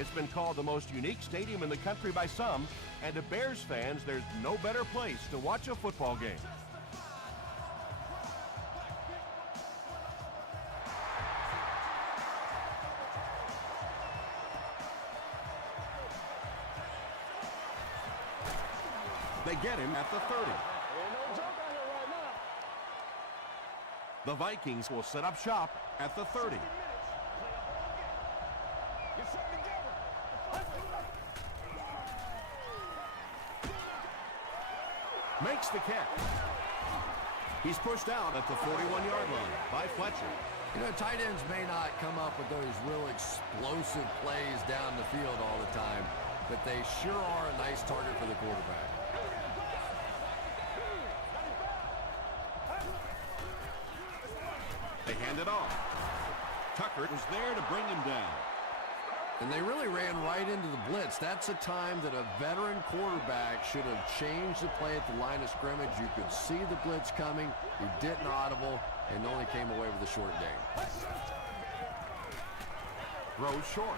It's been called the most unique stadium in the country by some, and to Bears fans, there's no better place to watch a football game. They get him at the 30. The Vikings will set up shop at the 30. Makes the catch. He's pushed out at the 41-yard line by Fletcher. You know, tight ends may not come up with those real explosive plays down the field all the time, but they sure are a nice target for the quarterback. They hand it off. Tucker was there to bring him down. And they really ran right into the blitz. That's a time that a veteran quarterback should have changed the play at the line of scrimmage. You could see the blitz coming. He didn't audible and only came away with a short gain. Throws short.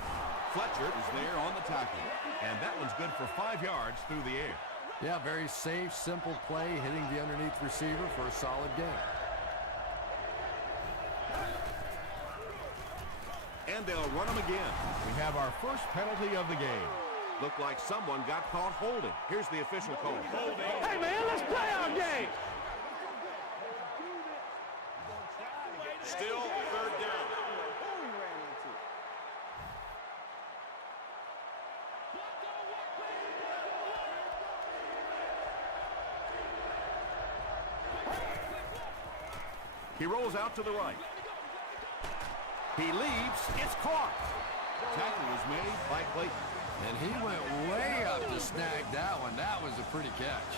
Fletcher is there on the tackle. And that one's good for 5 yards through the air. Yeah, very safe, simple play, hitting the underneath receiver for a solid gain. And they'll run him again. We have our first penalty of the game. Looked like someone got caught holding. Here's the official call. Hey, man, let's play our game. Still third down. He rolls out to the right. He leaps. It's caught. Tackle was made by Clayton. And he went way up to snag that one. That was a pretty catch.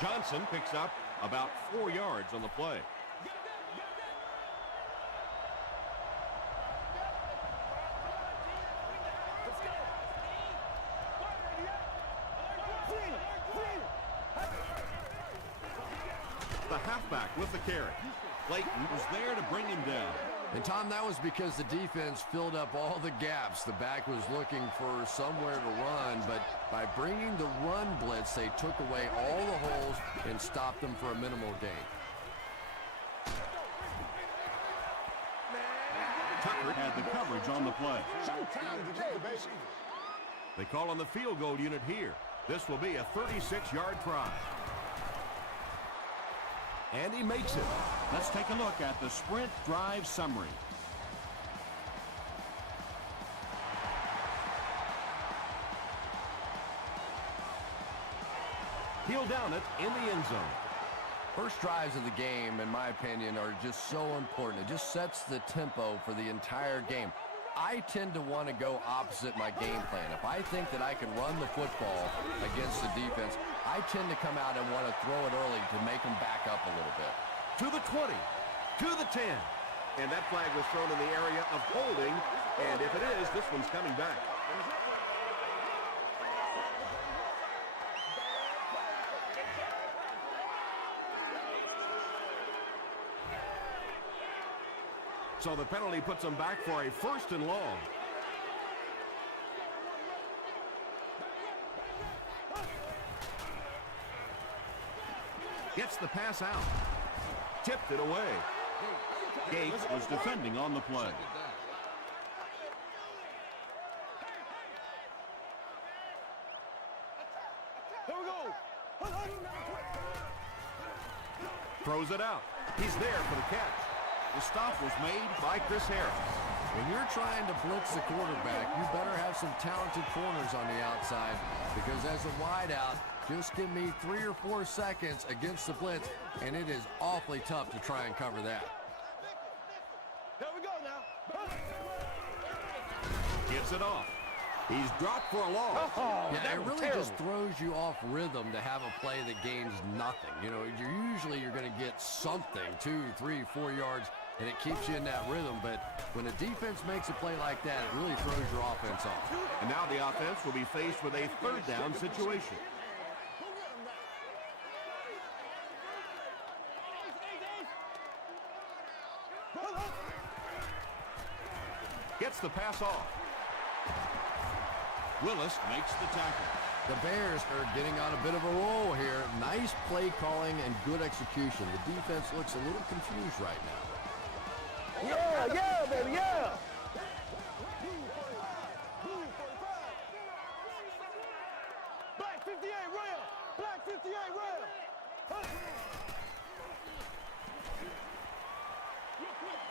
Johnson picks up about 4 yards on the play. The halfback with the carry. Clayton was there to bring him down. And, Tom, that was because the defense filled up all the gaps. The back was looking for somewhere to run, but by bringing the run blitz, they took away all the holes and stopped them for a minimal gain. Tucker had the coverage on the play. They call on the field goal unit here. This will be a 36-yard try. And he makes it. Let's take a look at the sprint drive summary. He'll down it in the end zone. First drives of the game, in my opinion, are just so important. It just sets the tempo for the entire game. I tend to want to go opposite my game plan. If I think that I can run the football against the defense, I tend to come out and want to throw it early to make them back up a little bit. To the 20, to the 10. And that flag was thrown in the area of holding. And if it is, this one's coming back. So the penalty puts them back for a 1st and long. Gets the pass out. Tipped it away. Gates was defending on the play. Here we go. Throws it out. He's there for the catch. The stop was made by Chris Harris. When you're trying to blitz the quarterback, you better have some talented corners on the outside, because as a wideout, just give me 3 or 4 seconds against the blitz, and it is awfully tough to try and cover that. Here we go now. Gives it off. He's dropped for a loss. Oh, yeah, it really just throws you off rhythm to have a play that gains nothing. You know, you're going to get something, 2, 3, 4 yards, and it keeps you in that rhythm. But when a defense makes a play like that, it really throws your offense off. And now the offense will be faced with a 3rd down situation. Gets the pass off. Willis makes the tackle. The Bears are getting on a bit of a roll here. Nice play calling and good execution. The defense looks a little confused right now. Yeah, baby, yeah. Black 58 rail. Black 58 rail.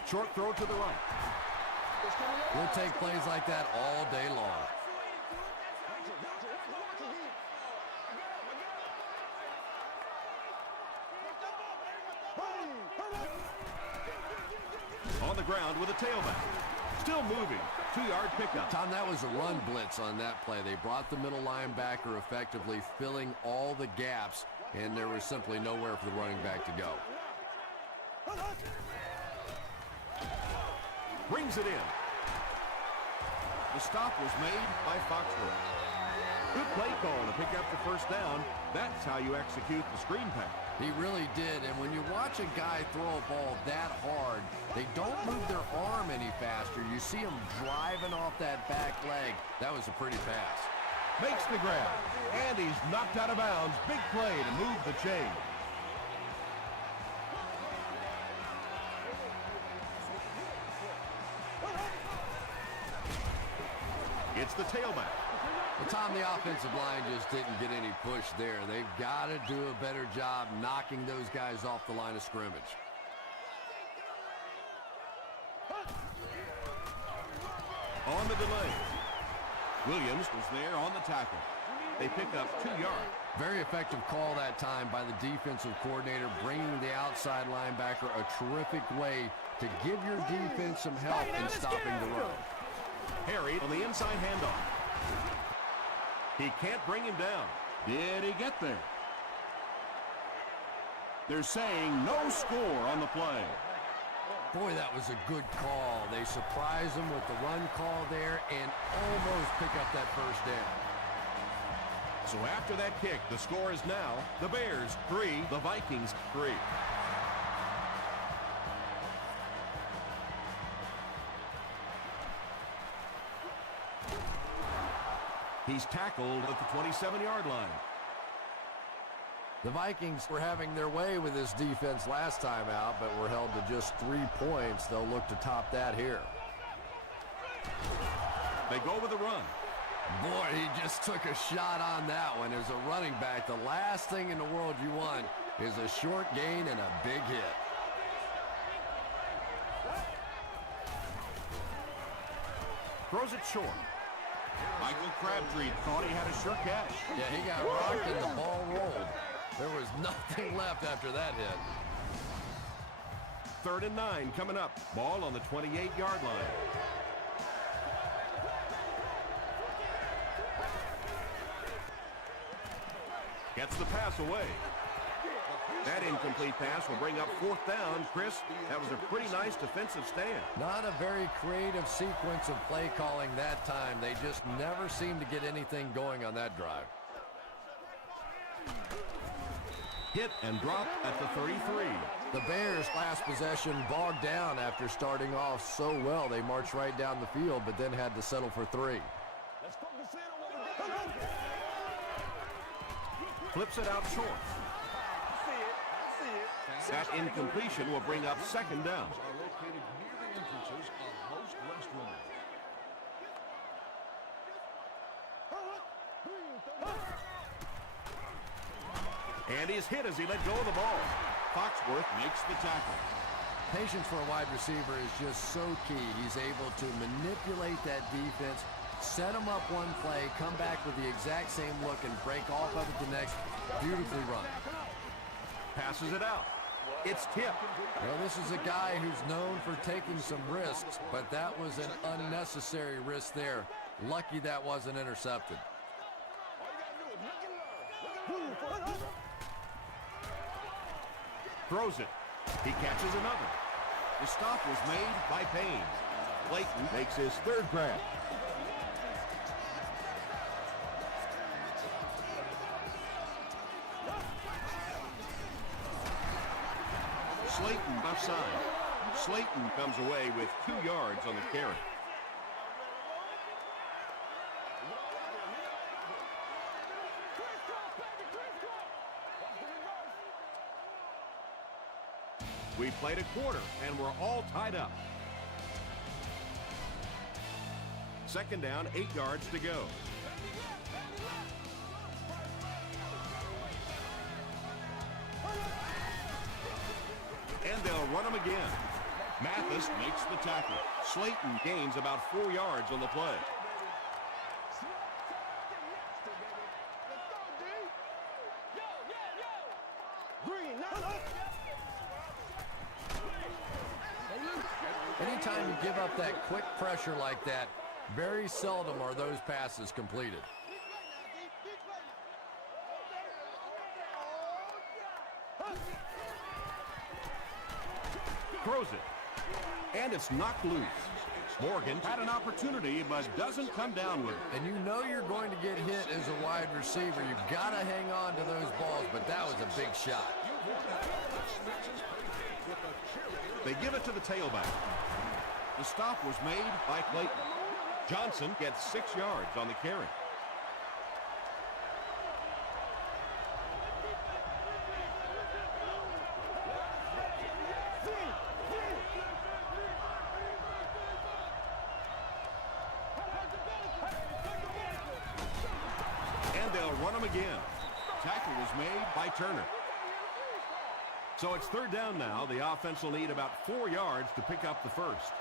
Short throw to the right. We'll take plays like that all day long. On the ground with a tailback. Still moving. 2-yard pickup. Tom, that was a run blitz on that play. They brought the middle linebacker effectively, filling all the gaps, and there was simply nowhere for the running back to go. Brings it in. The stop was made by Foxworth. Good play call to pick up the first down. That's how you execute the screen pass. He really did, and when you watch a guy throw a ball that hard, they don't move their arm any faster. You see him driving off that back leg. That was a pretty pass. Makes the grab, and he's knocked out of bounds. Big play to move the chain. It's the tailback. Well, Tom, the offensive line just didn't get any push there. They've got to do a better job knocking those guys off the line of scrimmage. On the delay. Williams was there on the tackle. They pick up 2 yards. Very effective call that time by the defensive coordinator, bringing the outside linebacker a terrific way to give your defense some help in stopping the run. Harry on the inside handoff. He can't bring him down. Did he get there? They're saying no score on the play. Boy, that was a good call. They surprised him with the run call there and almost pick up that first down. So after that kick, the score is now the Bears 3, the Vikings 3. He's tackled at the 27-yard line. The Vikings were having their way with this defense last time out, but were held to just 3 points. They'll look to top that here. They go with the run. Boy, he just took a shot on that one. As a running back, the last thing in the world you want is a short gain and a big hit. Throws it short. Michael Crabtree thought he had a sure catch. Yeah, he got rocked and the ball rolled. There was nothing left after that hit. 3rd and 9 coming up. Ball on the 28-yard line. Gets the pass away. That incomplete pass will bring up 4th down. Chris, that was a pretty nice defensive stand. Not a very creative sequence of play calling that time. They just never seemed to get anything going on that drive. Hit and drop at the 33. The Bears' last possession bogged down after starting off so well. They marched right down the field, but then had to settle for 3. Flips it out short. That incompletion will bring up 2nd down. And he's hit as he let go of the ball. Foxworth makes the tackle. Patience for a wide receiver is just so key. He's able to manipulate that defense, set them up one play, come back with the exact same look, and break off of it the next. Beautifully run. Passes it out. It's tipped. Well, this is a guy who's known for taking some risks, but that was an unnecessary risk there. Lucky that wasn't intercepted. Throws it. He catches another. The stop was made by Payne. Clayton makes his 3rd grab. Slayton offside. Slayton comes away with 2 yards on the carry. We played a quarter, and we're all tied up. Second down, 8 yards to go. And they'll run him again. Mathis makes the tackle. Slayton gains about 4 yards on the play. Anytime you give up that quick pressure like that, very seldom are those passes completed. Throws it. And it's knocked loose. Morgan had an opportunity, but doesn't come down with it. And you know you're going to get hit as a wide receiver. You've got to hang on to those balls, but that was a big shot. They give it to the tailback. The stop was made by Clayton. Johnson gets 6 yards on the carry. And they'll run him again. Tackle was made by Turner. So it's third down now. The offense will need about 4 yards to pick up the first.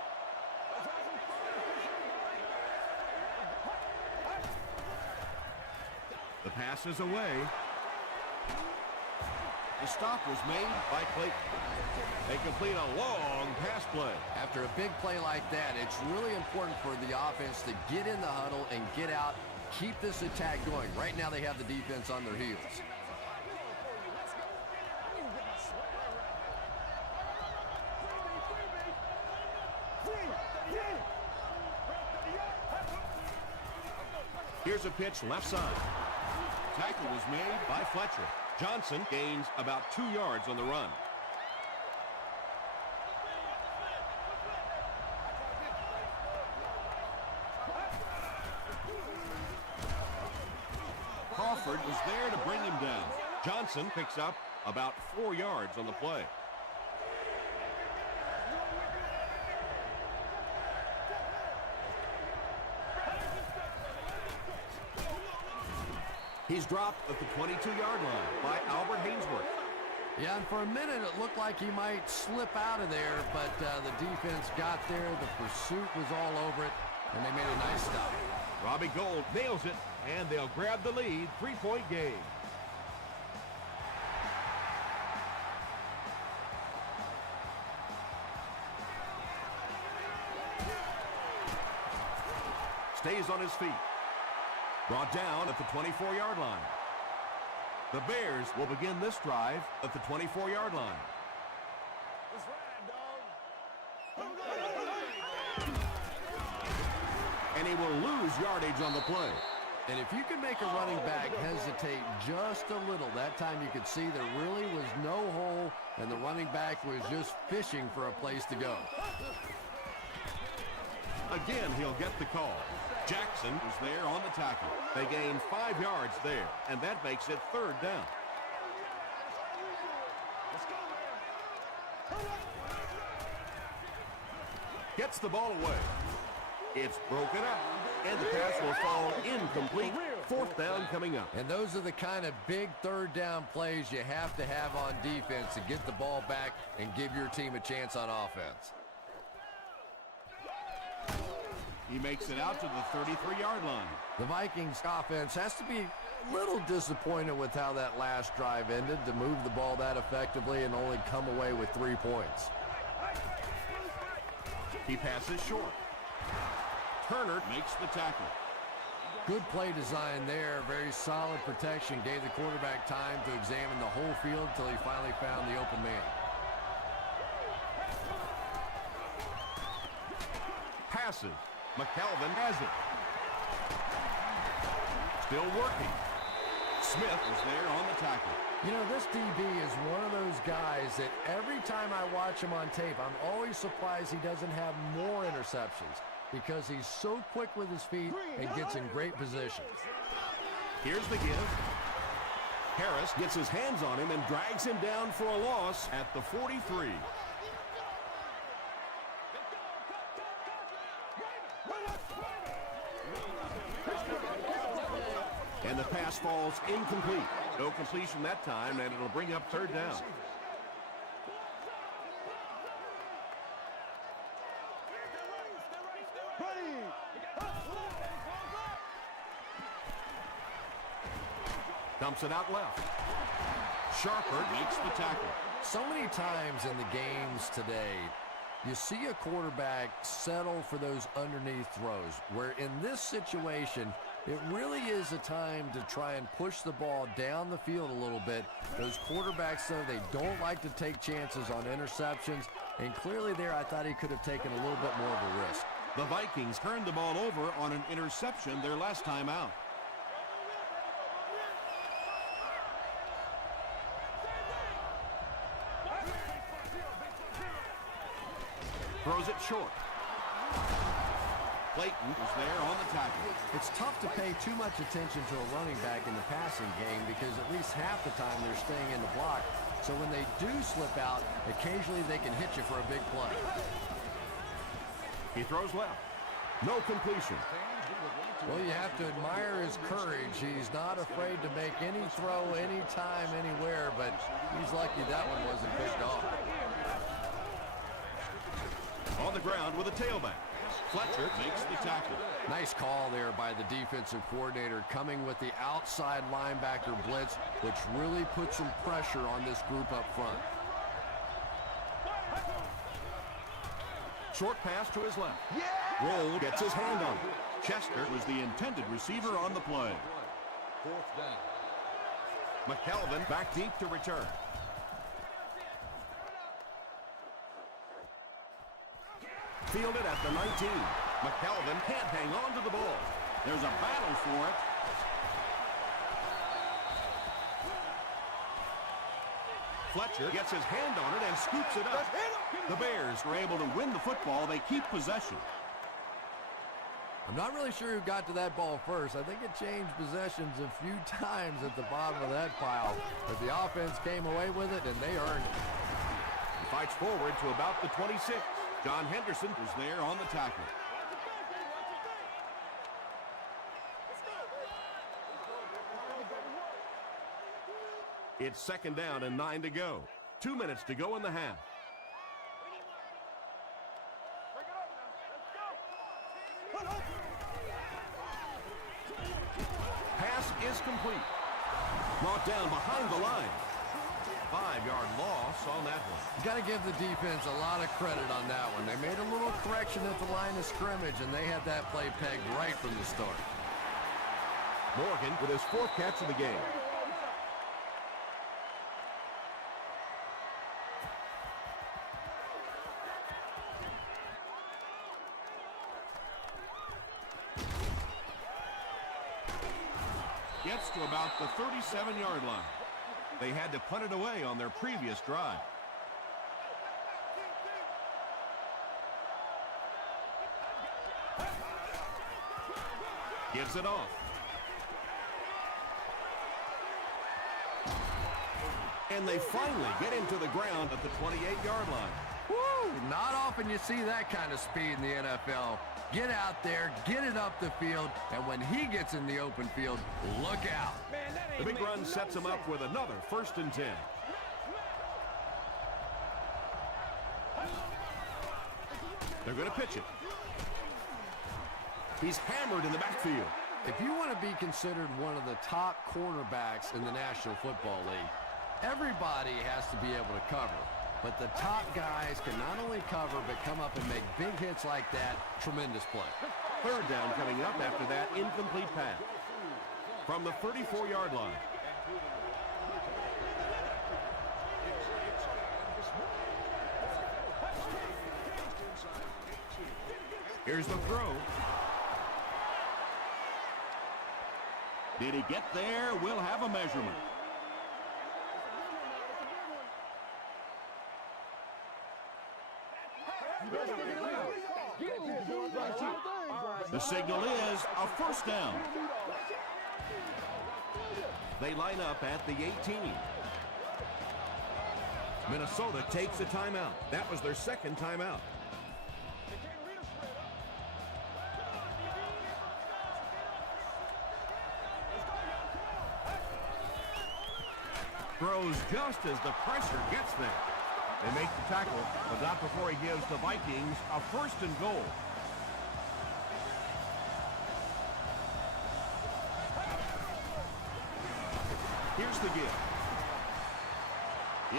The pass is away. The stop was made by Clayton. They complete a long pass play. After a big play like that, it's really important for the offense to get in the huddle and get out, keep this attack going. Right now they have the defense on their heels. Here's a pitch left side. Tackle was made by Fletcher. Johnson gains about 2 yards on the run. Crawford was there to bring him down. Johnson picks up about 4 yards on the play. He's dropped at the 22-yard line by Albert Hainsworth. Yeah, and for a minute it looked like he might slip out of there, but the defense got there. The pursuit was all over it, and they made a nice stop. Robbie Gould nails it, and they'll grab the lead. 3-point game. Stays on his feet. Brought down at the 24-yard line. The Bears will begin this drive at the 24-yard line. And he will lose yardage on the play. And if you can make a running back hesitate just a little, that time you could see there really was no hole, and the running back was just fishing for a place to go. Again, he'll get the call. Jackson was there on the tackle. They gain 5 yards there, and that makes it third down. Gets the ball away. It's broken up, and the pass will fall incomplete. Fourth down coming up. And those are the kind of big third down plays you have to have on defense to get the ball back and give your team a chance on offense. He makes it out to the 33-yard line. The Vikings offense has to be a little disappointed with how that last drive ended, to move the ball that effectively and only come away with 3 points. He passes short. Turner makes the tackle. Good play design there. Very solid protection. Gave the quarterback time to examine the whole field until he finally found the open man. Smith is there on the tackle. You know, this DB is one of those guys that every time I watch him on tape, I'm always surprised he doesn't have more interceptions because he's so quick with his feet and gets in great positions. Here's the give. Harris gets his hands on him and drags him down for a loss at the 43. And the pass falls incomplete. No completion that time, and it'll bring up third down. Dumps it out left. Sharper makes the tackle. So many times in the games today, you see a quarterback settle for those underneath throws, where in this situation, it really is a time to try and push the ball down the field a little bit. Those quarterbacks, though, they don't like to take chances on interceptions, and clearly there I thought he could have taken a little bit more of a risk. The Vikings turned the ball over on an interception their last time out. Throws it short. Clayton is there on the tackle. It's tough to pay too much attention to a running back in the passing game because at least half the time they're staying in the block. So when they do slip out, occasionally they can hit you for a big play. He throws left. No completion. Well, you have to admire his courage. He's not afraid to make any throw, anytime, anywhere, but he's lucky that one wasn't picked off. On the ground with a tailback. Fletcher makes the tackle. Nice call there by the defensive coordinator, coming with the outside linebacker blitz, which really puts some pressure on this group up front. Short pass to his left. Roll gets his hand on it. Chester was the intended receiver on the play. McKelvin back deep to return. Fielded at the 19. McKelvin can't hang on to the ball. There's a battle for it. Fletcher gets his hand on it and scoops it up. The Bears were able to win the football. They keep possession. I'm not really sure who got to that ball first. I think it changed possessions a few times at the bottom of that pile. But the offense came away with it, and they earned it. He fights forward to about the 26. John Henderson was there on the tackle. It's second down and 9 to go. 2 minutes to go in the half. Pass is complete. Brought down behind the line. 5-yard loss on that one. Got to give the defense a lot of credit on that one. They made a little correction at the line of scrimmage, and they had that play pegged right from the start. Morgan with his 4th catch of the game. Gets to about the 37-yard line. They had to punt it away on their previous drive. Gives it off. And they finally get him to the ground at the 28-yard line. Woo! Not often you see that kind of speed in the NFL. Get out there, get it up the field, and when he gets in the open field, look out. The big run sets him up with another 1st and 10. They're going to pitch it. He's hammered in the backfield. If you want to be considered one of the top cornerbacks in the National Football League, everybody has to be able to cover. But the top guys can not only cover, but come up and make big hits like that. Tremendous play. 3rd down coming up after that incomplete pass. From the 34-yard line. Here's the throw. Did he get there? We'll have a measurement. The signal is a first down. They line up at the 18. Minnesota takes a timeout. That was their second timeout. Throws just as the pressure gets there. They make the tackle, but not before he gives the Vikings a first and goal. Here's the give.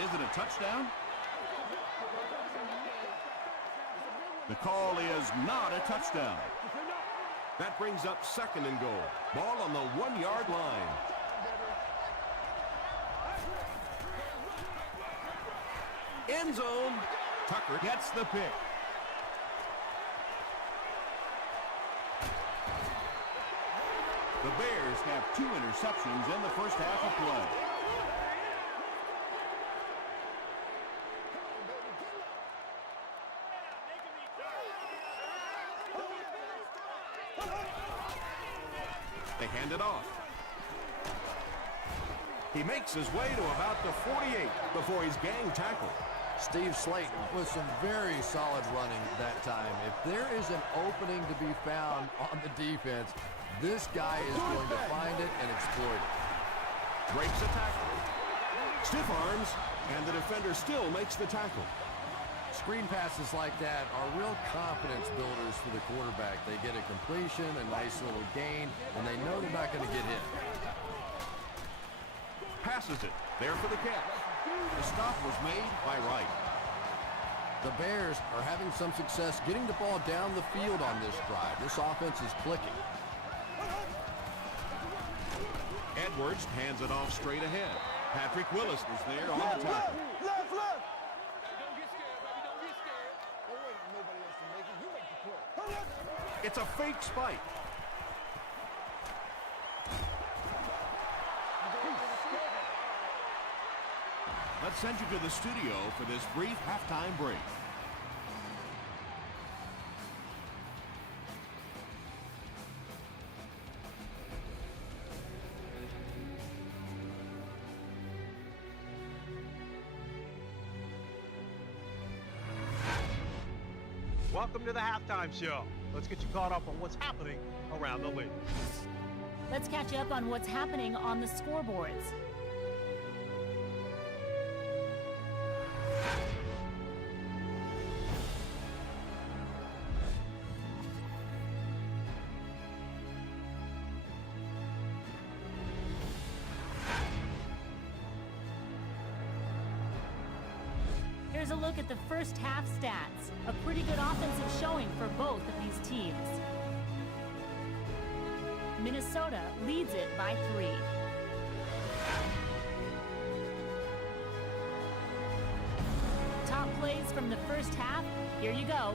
Is it a touchdown? The call is not a touchdown. That brings up second and goal. Ball on the 1-yard line. End zone. Tucker gets the pick. The Bears have 2 interceptions in the first half of play. They hand it off. He makes his way to about the 48 before he's gang tackled. Steve Slayton with some very solid running that time. If there is an opening to be found on the defense, this guy is going to find it and exploit it. Breaks a tackle. Stiff arms, and the defender still makes the tackle. Screen passes like that are real confidence builders for the quarterback. They get a completion, a nice little gain, and they know they're not going to get hit. Passes it. There for the catch. The stop was made by Wright. The Bears are having some success getting the ball down the field on this drive. This offense is clicking. Edwards hands it off straight ahead. Patrick Willis was there on the tackle. Left. Don't get scared, baby. Don't get scared. Don't wait on nobody else to make it. You make the play. It's a fake spike. Let's send you to the studio for this brief halftime break. Welcome to the halftime show. Let's get you caught up on what's happening around the league. Let's catch you up on what's happening on the scoreboards. Here's a look at the first half stats. A pretty good offensive showing for both of these teams. Minnesota leads it by 3. Top plays from the first half. Here you go.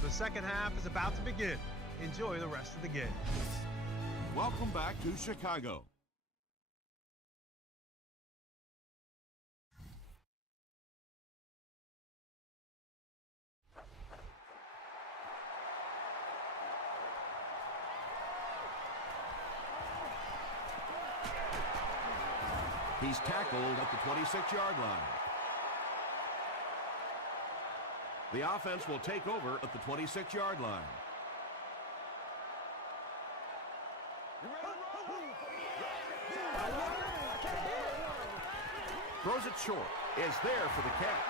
The second half is about to begin. Enjoy the rest of the game. Welcome back to Chicago. He's tackled at the 26-yard line. The offense will take over at the 26-yard line. Throws it short. Is there for the catch.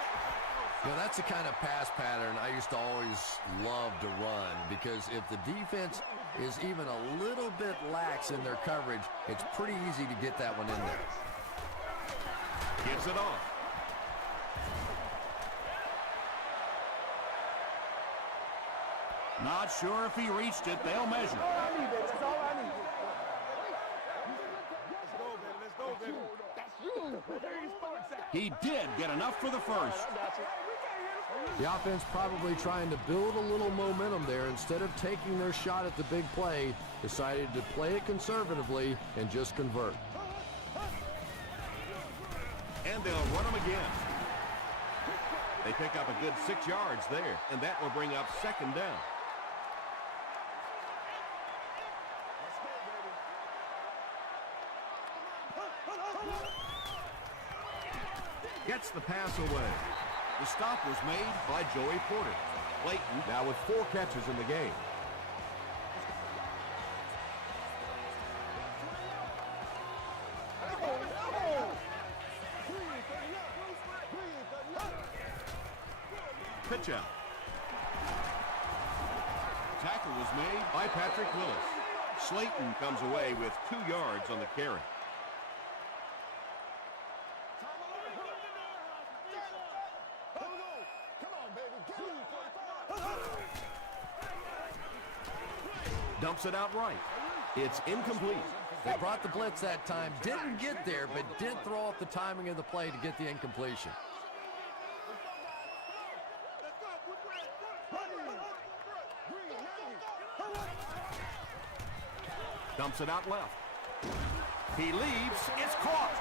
You know, that's the kind of pass pattern I used to always love to run, because if the defense is even a little bit lax in their coverage, it's pretty easy to get that one in there. Gives it off. Not sure if he reached it. They'll measure. That's all I need, baby. That's all I need. Let's go, baby. That's you. He did get enough for the first. The offense probably trying to build a little momentum there. Instead of taking their shot at the big play, decided to play it conservatively and just convert. And they'll run them again. They pick up a good 6 yards there, and that will bring up second down. Gets the pass away. The stop was made by Joey Porter. Clayton now with 4 catches in the game. Pitch out. Tackle was made by Patrick Willis. Slayton comes away with 2 yards on the carry. Dumps it out right. It's incomplete. They brought the blitz that time, didn't get there, but did throw off the timing of the play to get the incompletion. Dumps it out left. He leaves. It's caught.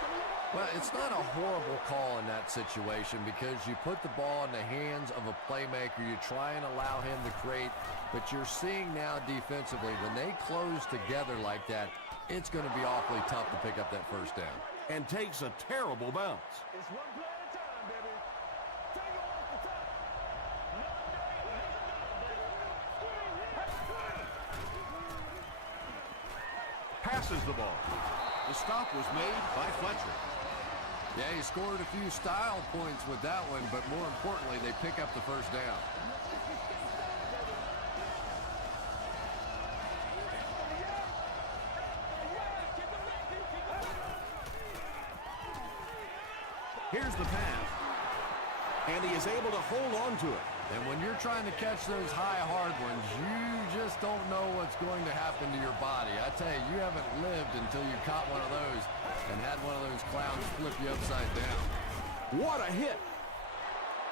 Well, it's not a horrible call in that situation, because you put the ball in the hands of a playmaker. You try and allow him to create, but you're seeing now defensively, when they close together like that, it's going to be awfully tough to pick up that first down. And takes a terrible bounce. It's one play at a time, baby. Take it off the top. Passes the ball. The stop was made by Fletcher. Yeah, he scored a few style points with that one, but more importantly, they pick up the first down. Here's the pass. And he is able to hold on to it. And when you're trying to catch those high, hard ones, you just don't know what's going to happen to your body. I tell you, you haven't lived until you caught one of those and had one of those clowns flip you upside down. What a hit.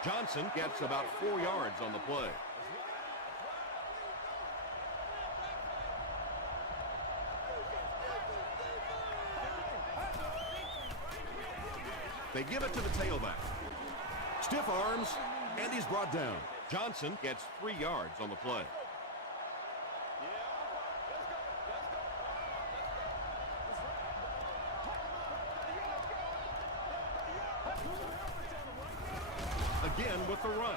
Johnson gets about 4 yards on the play. They give it to the tailback. Stiff arms, and he's brought down. Johnson gets 3 yards on the play. Again with the run.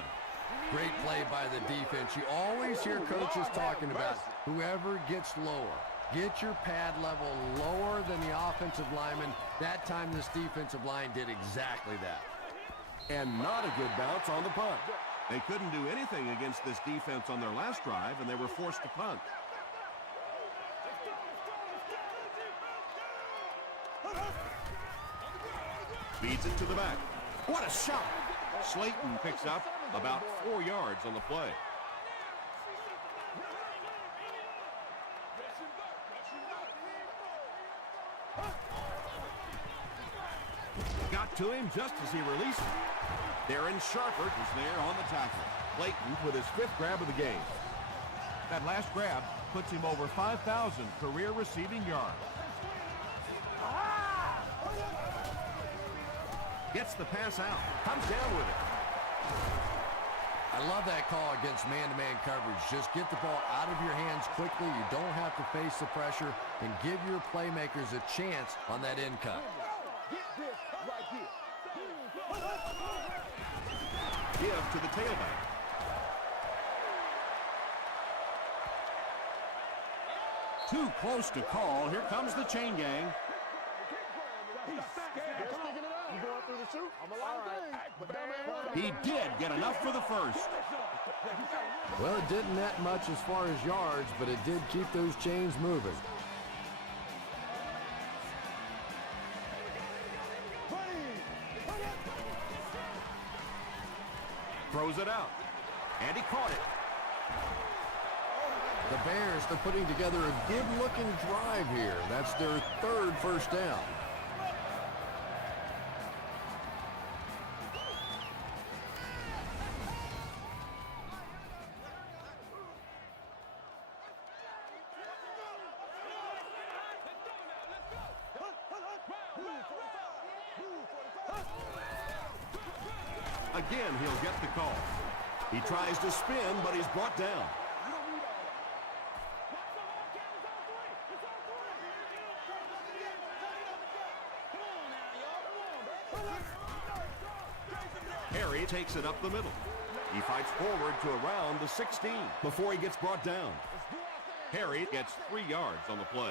Great play by the defense. You always hear coaches talking about whoever gets lower. Get your pad level lower than the offensive lineman. That time this defensive line did exactly that. And not a good bounce on the punt. They couldn't do anything against this defense on their last drive, and they were forced to punt. Feeds it to the back. What a shot! Slayton picks up about 4 yards on the play. Got to him just as he released it. Darren Sharper is there on the tackle. Clayton with his 5th grab of the game. That last grab puts him over 5,000 career receiving yards. Gets the pass out. Comes down with it. I love that call against man-to-man coverage. Just get the ball out of your hands quickly. You don't have to face the pressure, and give your playmakers a chance on that end cut. Give to the tailback. Too close to call. Here comes the chain gang. He's scared. You going through the shoot. I'm a lot of things, but He did get enough for the first. Well, it didn't net much as far as yards, but it did keep those chains moving. Throws it out. And he caught it. The Bears are putting together a good-looking drive here. That's their third first down. Again, he'll get the call. He tries to spin, but he's brought down. Harry takes it up the middle. He fights forward to around the 16 before he gets brought down. Harry gets 3 yards on the play.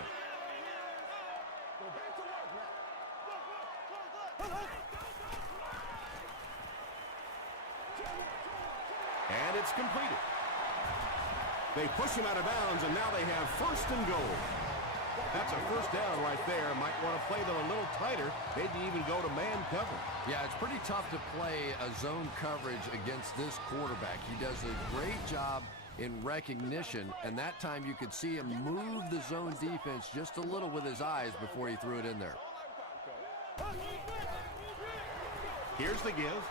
And it's completed. They push him out of bounds, and now they have first and goal. That's a first down right there. Might want to play them a little tighter, maybe even go to man cover. Yeah, it's pretty tough to play a zone coverage against this quarterback. He does a great job in recognition, and that time you could see him move the zone defense just a little with his eyes before he threw it in there. Here's the give.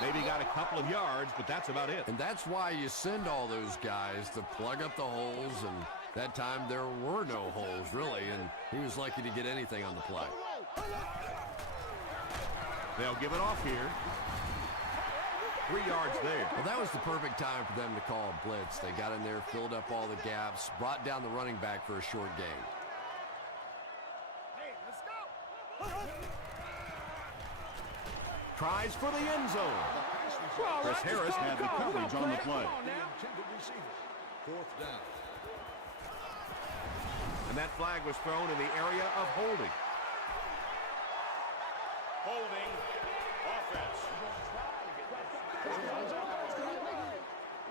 Maybe got a couple of yards, but that's about it. And that's why you send all those guys to plug up the holes, and that time there were no holes, really, and he was lucky to get anything on the play. They'll give it off here. 3 yards there. Well, that was the perfect time for them to call a blitz. They got in there, filled up all the gaps, brought down the running back for a short gain. Hey, let's go. Tries for the end zone. Chris Harris had the coverage on the play. Fourth down. And that flag was thrown in the area of holding. Holding offense.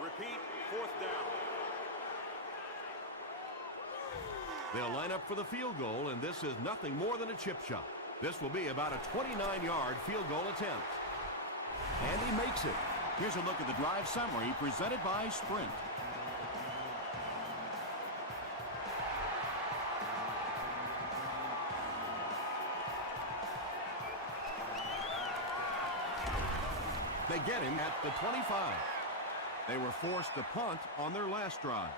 Repeat, fourth down. They'll line up for the field goal, and this is nothing more than a chip shot. This will be about a 29-yard field goal attempt. And he makes it. Here's a look at the drive summary presented by Sprint. They get him at the 25. They were forced to punt on their last drive.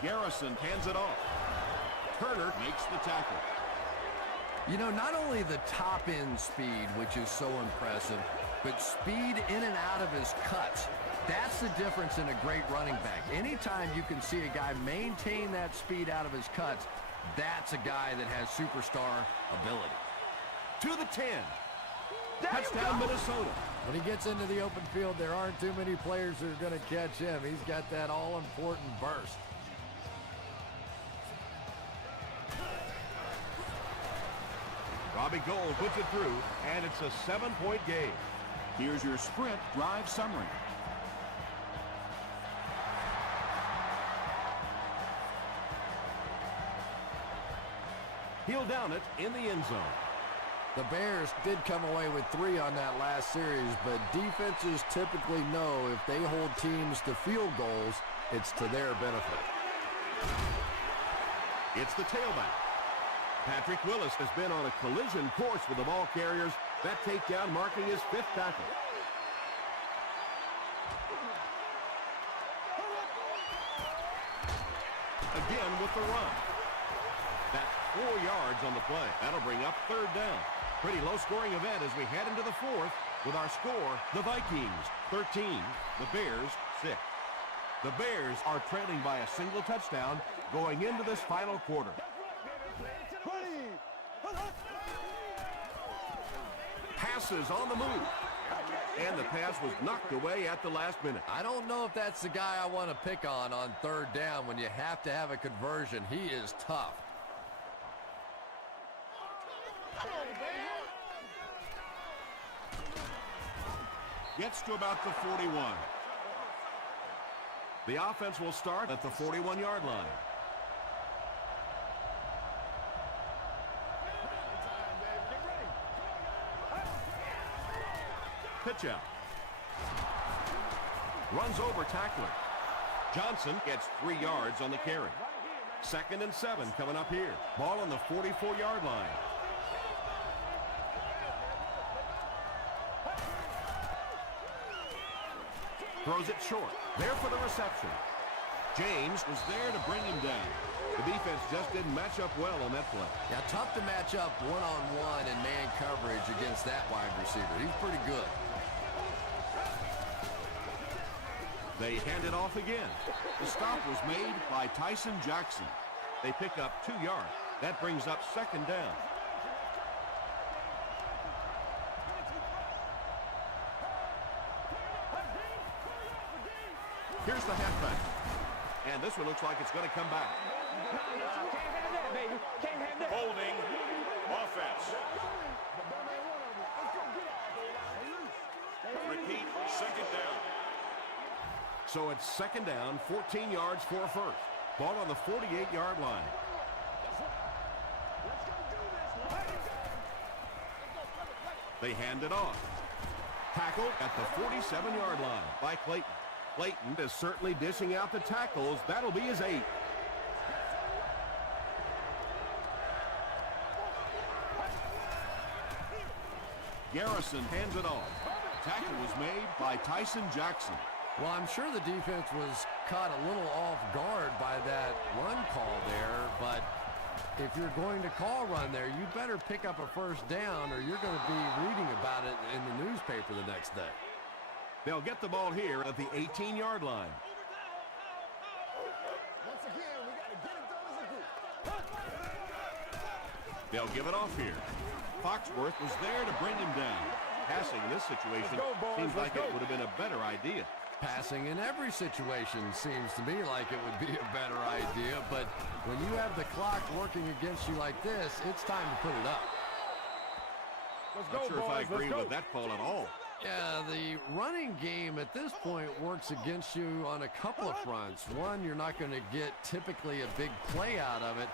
Garrison hands it off. Turner makes the tackle. You know, not only the top-end speed, which is so impressive, but speed in and out of his cuts. That's the difference in a great running back. Anytime you can see a guy maintain that speed out of his cuts, that's a guy that has superstar ability. To the 10. Touchdown, Minnesota. When he gets into the open field, there aren't too many players who are going to catch him. He's got that all-important burst. Robbie Gould puts it through, and it's a 7-point game. Here's your Sprint drive summary. He'll down it in the end zone. The Bears did come away with 3 on that last series, but defenses typically know if they hold teams to field goals, it's to their benefit. It's the tailback. Patrick Willis has been on a collision course with the ball carriers. That takedown marking his 5th tackle. Again with the run. That's 4 yards on the play. That'll bring up 3rd down. Pretty low-scoring event as we head into the 4th with our score, the Vikings 13, the Bears 6. The Bears are trailing by a single touchdown going into this final quarter. Passes on the move. And the pass was knocked away at the last minute. I don't know if that's the guy I want to pick on third down when you have to have a conversion. He is tough. Gets to about the 41. The offense will start at the 41-yard line. Pitch out. Runs over tackler. Johnson gets 3 yards on the carry. 2nd and 7 coming up here. Ball on the 44-yard line. Throws it short. There for the reception. James was there to bring him down. The defense just didn't match up well on that play. Yeah, tough to match up one-on-one in man coverage against that wide receiver. He's pretty good. They hand it off again. The stop was made by Tyson Jackson. They pick up 2 yards. That brings up 2nd down. Here's the halfback. And this one looks like it's going to come back. Holding. Offense. Repeat. 2nd down. So it's 2nd down, 14 yards for a first. Ball on the 48-yard line. They hand it off. Tackle at the 47-yard line by Clayton. Clayton is certainly dishing out the tackles. That'll be his 8th. Garrison hands it off. Tackle was made by Tyson Jackson. Well, I'm sure the defense was caught a little off guard by that run call there, but if you're going to call run there, you better pick up a first down or you're going to be reading about it in the newspaper the next day. They'll get the ball here at the 18-yard line. Once again, we got to get it done as a group. They'll give it off here. Foxworth was there to bring him down. Passing in this situation seems like it would have been a better idea. Passing in every situation seems to me like it would be a better idea, but when you have the clock working against you like this, it's time to put it up. Not sure if I agree with that call at all. Yeah, the running game at this point works against you on a couple of fronts. One, you're not going to get typically a big play out of it,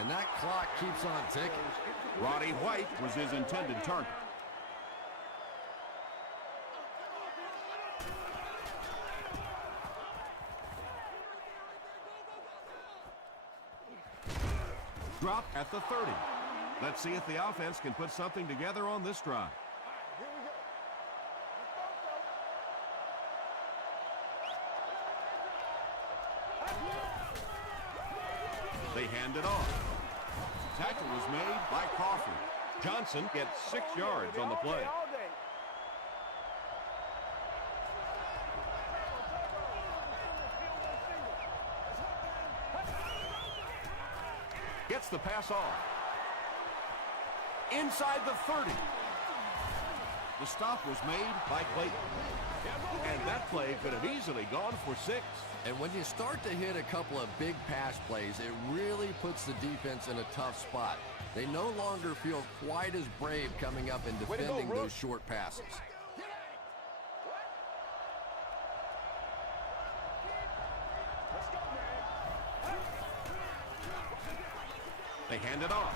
and that clock keeps on ticking. Roddy White was his intended target. Drop at the 30. Let's see if the offense can put something together on this drive. They hand it off. Tackle was made by Crawford. Johnson gets 6 yards on the play. Gets the pass off. Inside the 30. The stop was made by Clayton. And that play could have easily gone for 6. And when you start to hit a couple of big pass plays, it really puts the defense in a tough spot. They no longer feel quite as brave coming up and defending those short passes. They hand it off.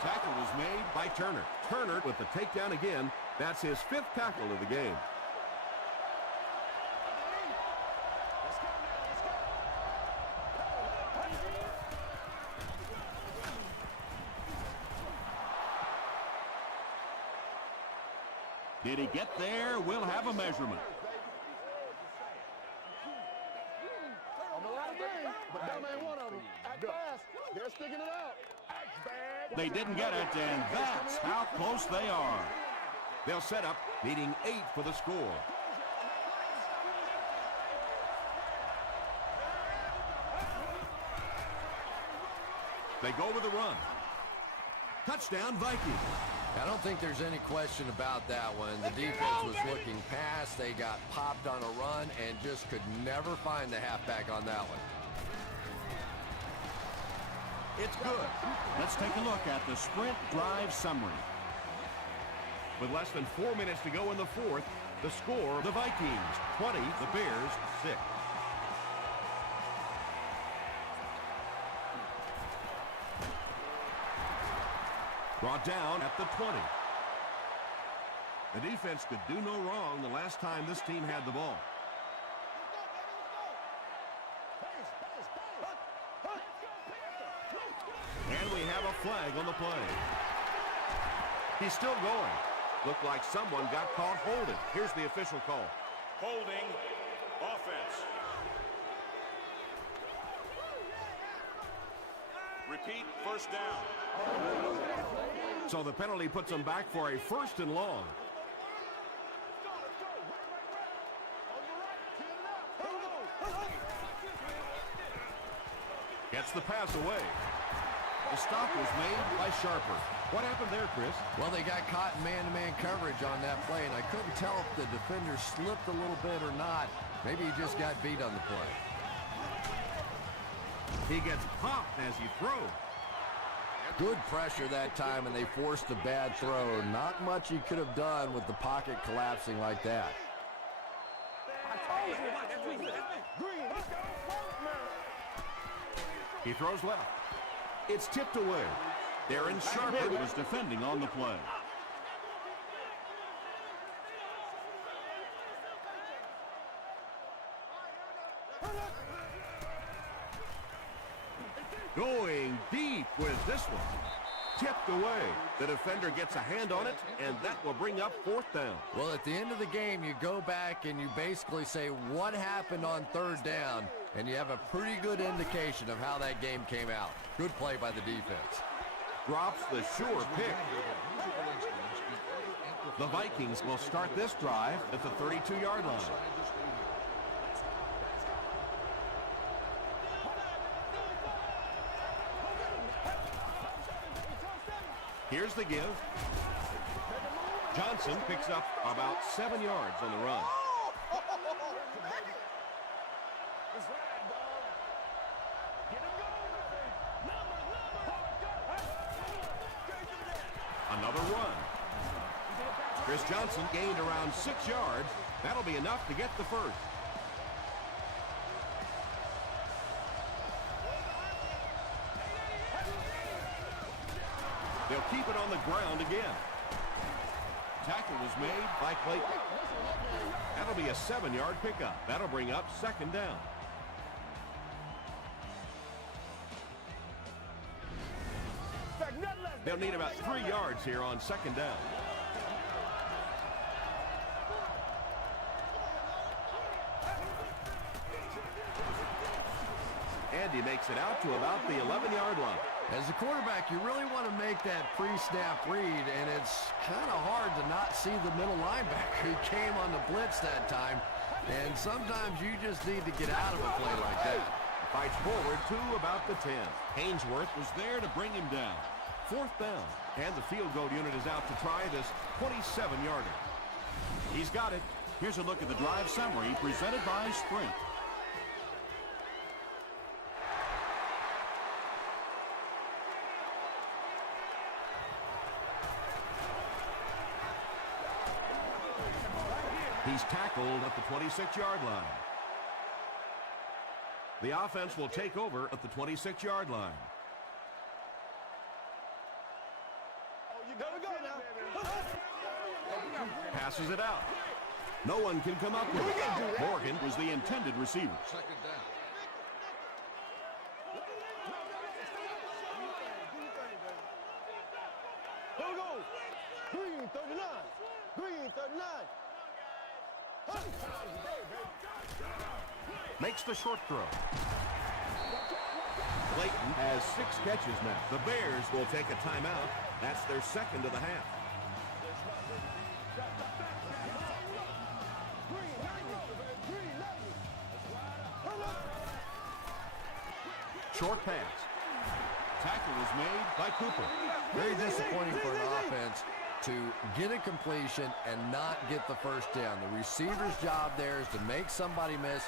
Tackle was made by Turner. Turner with the takedown again. That's his 5th tackle of the game. Did he get there? We'll have a measurement. But that ain't one of them. Act fast. They're sticking it out. They didn't get it, and that's how close they are. They'll set up, needing 8 for the score. They go with a run. Touchdown, Vikings. I don't think there's any question about that one. The defense was looking past. They got popped on a run and just could never find the halfback on that one. It's good. Let's take a look at the sprint drive summary. With less than 4 minutes to go in the fourth, the score, the Vikings 20, the Bears 6. Brought down at the 20. The defense could do no wrong the last time this team had the ball. And we have a flag on the play. He's still going. Looked like someone got caught holding. Here's the official call. Holding offense. Repeat, first down. So the penalty puts them back for a first and long. Gets the pass away. The stop was made by Sharper. What happened there, Chris? Well, they got caught in man-to-man coverage on that play, and I couldn't tell if the defender slipped a little bit or not. Maybe he just got beat on the play. He gets popped as he throws. Good pressure that time, and they forced a bad throw. Not much he could have done with the pocket collapsing like that. He throws left. It's tipped away. Darren Sharper was defending on the play. Going deep with this one. Tipped away. The defender gets a hand on it, and that will bring up fourth down. Well, at the end of the game, you go back and you basically say what happened on third down, and you have a pretty good indication of how that game came out. Good play by the defense. Drops the sure pick. The Vikings will start this drive at the 32-yard line. Here's the give. Johnson picks up about 7 yards on the run. Another run. Chris Johnson gained around 6 yards. That'll be enough to get the first. They'll keep it on the ground again. Tackle was made by Clayton. That'll be a 7-yard pickup. That'll bring up second down. They'll need about 3 yards here on second down. And he makes it out to about the 11-yard line. As a quarterback, you really want to make that pre-snap read, and it's kind of hard to not see the middle linebacker who came on the blitz that time. And sometimes you just need to get out of a play like that. Fights forward to about the 10. Ainsworth was there to bring him down. Fourth down, and the field goal unit is out to try this 27-yarder. He's got it. Here's a look at the drive summary presented by Sprint. He's tackled at the 26-yard line. The offense will take over at the 26-yard line. Passes it out. No one can come up with it. Morgan was the intended receiver. Second down. Here we go. Green 39. Green 39. Makes the short throw. Clayton has 6 catches now. The Bears will take a timeout. That's their second of the half. Short pass. Tackle was made by Cooper. Very disappointing for an offense to get a completion and not get the first down. The receiver's job there is to make somebody miss.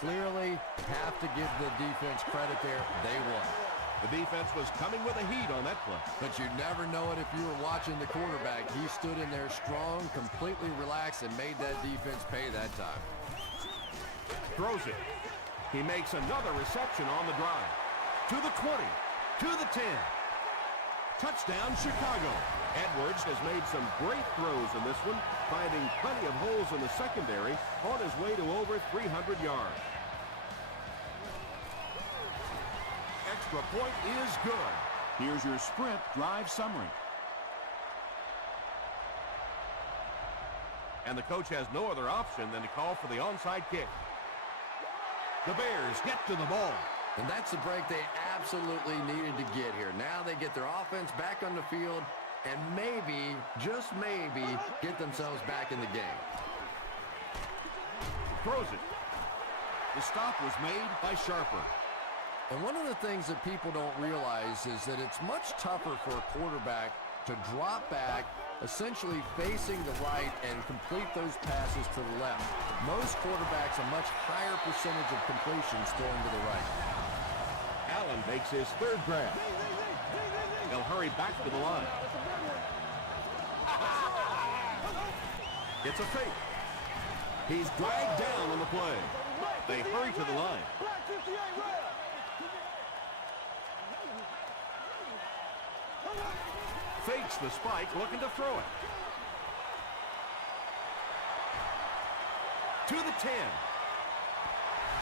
Clearly have to give the defense credit there. They won. The defense was coming with a heat on that play. But you never know it if you were watching the quarterback. He stood in there strong, completely relaxed, and made that defense pay that time. Throws it. He makes another reception on the drive. To the 20. To the 10. Touchdown, Chicago. Edwards has made some great throws in this one, finding plenty of holes in the secondary on his way to over 300 yards. Extra point is good. Here's your sprint drive summary. And the coach has no other option than to call for the onside kick. The Bears get to the ball. And that's the break they absolutely needed to get here. Now they get their offense back on the field and maybe, just maybe, get themselves back in the game. Throws it. The stop was made by Sharper. And one of the things that people don't realize is that it's much tougher for a quarterback to drop back, essentially facing the right, and complete those passes to the left. Most quarterbacks, a much higher percentage of completions throwing to the right. Allen makes his third grab. They'll hurry back to the line. It's a fake. He's dragged down on the play. They hurry to the line. Fakes the spike, looking to throw it. To the 10.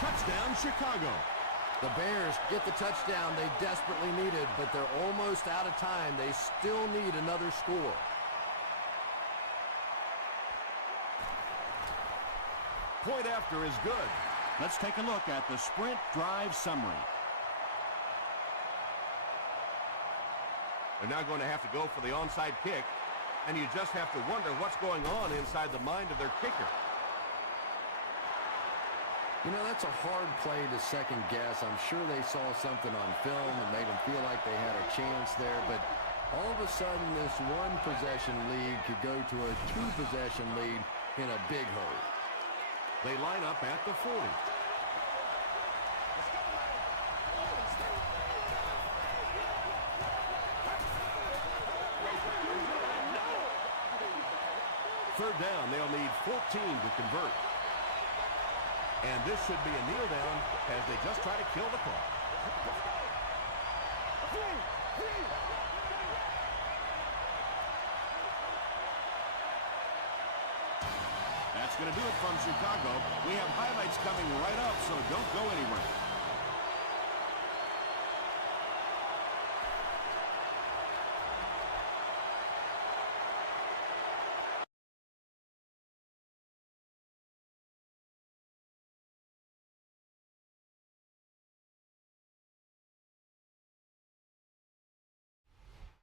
Touchdown, Chicago. The Bears get the touchdown they desperately needed, but they're almost out of time. They still need another score. Point after is good. Let's take a look at the sprint drive summary. They're now going to have to go for the onside kick, and you just have to wonder what's going on inside the mind of their kicker. You know, that's a hard play to second guess. I'm sure they saw something on film that made them feel like they had a chance there, but all of a sudden this one possession lead could go to a two possession lead in a big hurry. They line up at the 40. Third down, they'll need 14 to convert. And this should be a kneel down as they just try to kill the clock. That's going to do it from Chicago. We have highlights coming right up, so don't go anywhere.